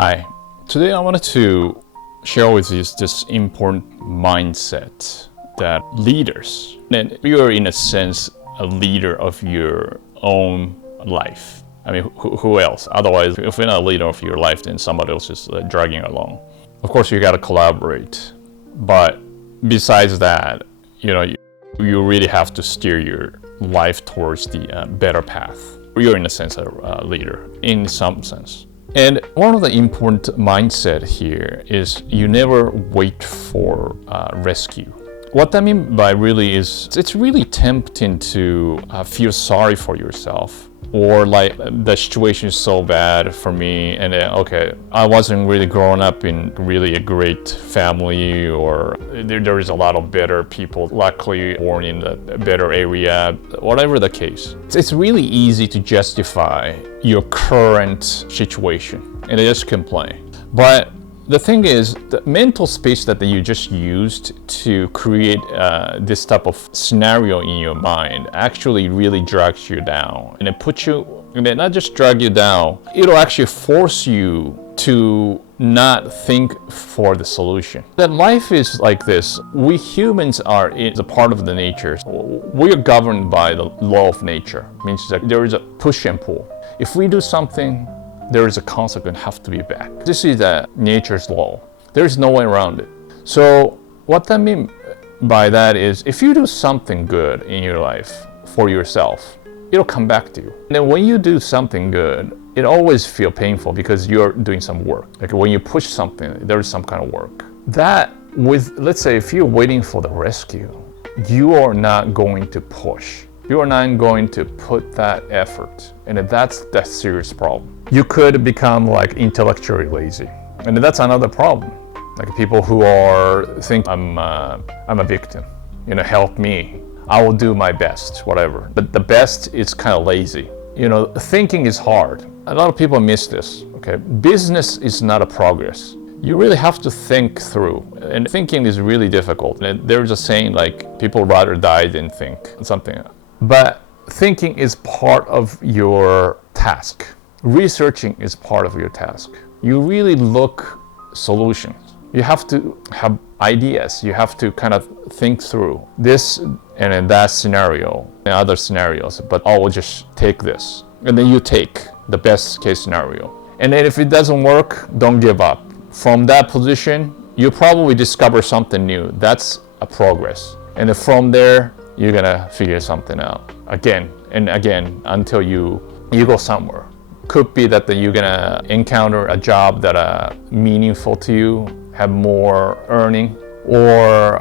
Hi, today I wanted to share with you this important mindset that leaders, and you are in a sense a leader of your own life. I mean, who else? Otherwise, if you're not a leader of your life, then somebody else is dragging along. Of course, you got to collaborate, but besides that, you really have to steer your life towards the better path. You're in a sense a leader, in some sense. And one of the important mindset here is you never wait for rescue. What I mean by really is it's really tempting to feel sorry for yourself, or like the situation is so bad for me, and okay, I wasn't really growing up in really a great family, or there is a lot of better people, luckily born in a better area, whatever the case. It's really easy to justify your current situation and just complain. But the thing is, the mental space that you just used to create this type of scenario in your mind actually really drags you down. And it puts you, and it not just drag you down, it'll actually force you to not think for the solution. That life is like this. We humans are a part of the nature. We are governed by the law of nature. It means that there is a push and pull. If we do something, there is a consequence have to be back. This is nature's law. There is no way around it. So what I mean by that is, if you do something good in your life for yourself, it'll come back to you. And then when you do something good, it always feels painful because you're doing some work. Like when you push something, there is some kind of work. That with, let's say, if you're waiting for the rescue, you are not going to push. You are not going to put that effort, and that's the serious problem. You could become like intellectually lazy, and that's another problem. Like people who are think I'm a victim, help me, I will do my best, whatever. But the best is kind of lazy. Thinking is hard. A lot of people miss this. Okay, business is not a progress. You really have to think through, and thinking is really difficult. And there's a saying like, people rather die than think, something. But thinking is part of your task. Researching is part of your task. You really look solutions. You have to have ideas. You have to kind of think through this and in that scenario and other scenarios, but I will just take this. And then you take the best case scenario. And then if it doesn't work, don't give up. From that position, you probably discover something new. That's a progress. And then from there, you're gonna figure something out again and again until you go somewhere. Could be that you're gonna encounter a job that meaningful to you, have more earning, or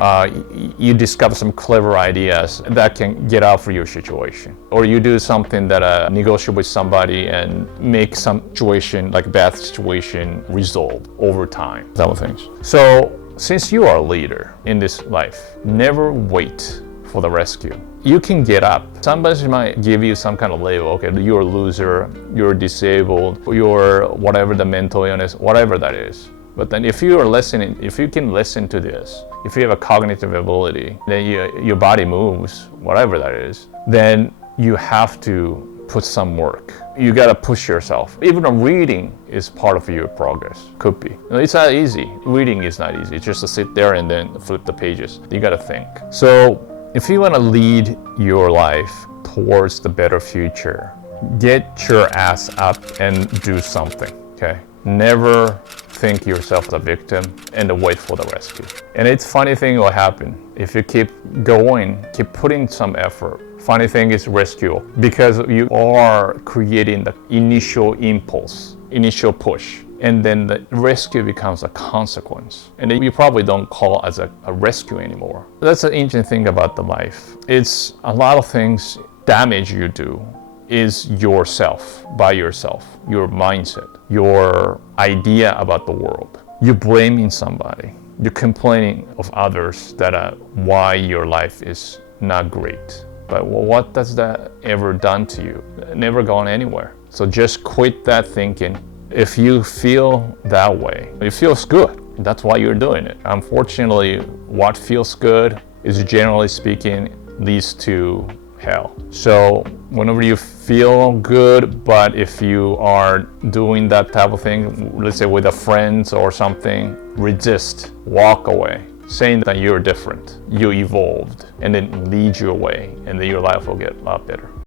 you discover some clever ideas that can get out for your situation. Or you do something that negotiate with somebody and make some situation, like bad situation, resolve over time. Type of things. So since you are a leader in this life, never wait for the rescue. You can get up. Somebody might give you some kind of label. Okay, you're a loser, you're disabled, you're whatever, the mental illness, whatever that is. But then if you are listening, if you can listen to this, if you have a cognitive ability, then your body moves, whatever that is, then you have to put some work. You gotta push yourself. Even reading is part of your progress. Could be. It's not easy. Reading is not easy. It's just to sit there and then flip the pages. You gotta think. So if you want to lead your life towards the better future, get your ass up and do something, okay? Never think yourself as a victim and wait for the rescue. And it's funny thing will happen. If you keep going, keep putting some effort, funny thing is rescue, because you are creating the initial impulse, initial push. And then the rescue becomes a consequence. And then you probably don't call as a rescue anymore. That's the interesting thing about the life. It's a lot of things, damage you do is yourself, by yourself, your mindset, your idea about the world. You're blaming somebody. You're complaining of others that why your life is not great. But what does that ever done to you? Never gone anywhere. So just quit that thinking. If you feel that way, it feels good. That's why you're doing it. Unfortunately, what feels good is, generally speaking, leads to hell. So whenever you feel good, but if you are doing that type of thing, let's say with a friend or something, resist, walk away, saying that you're different, you evolved, and then lead you away, and then your life will get a lot better.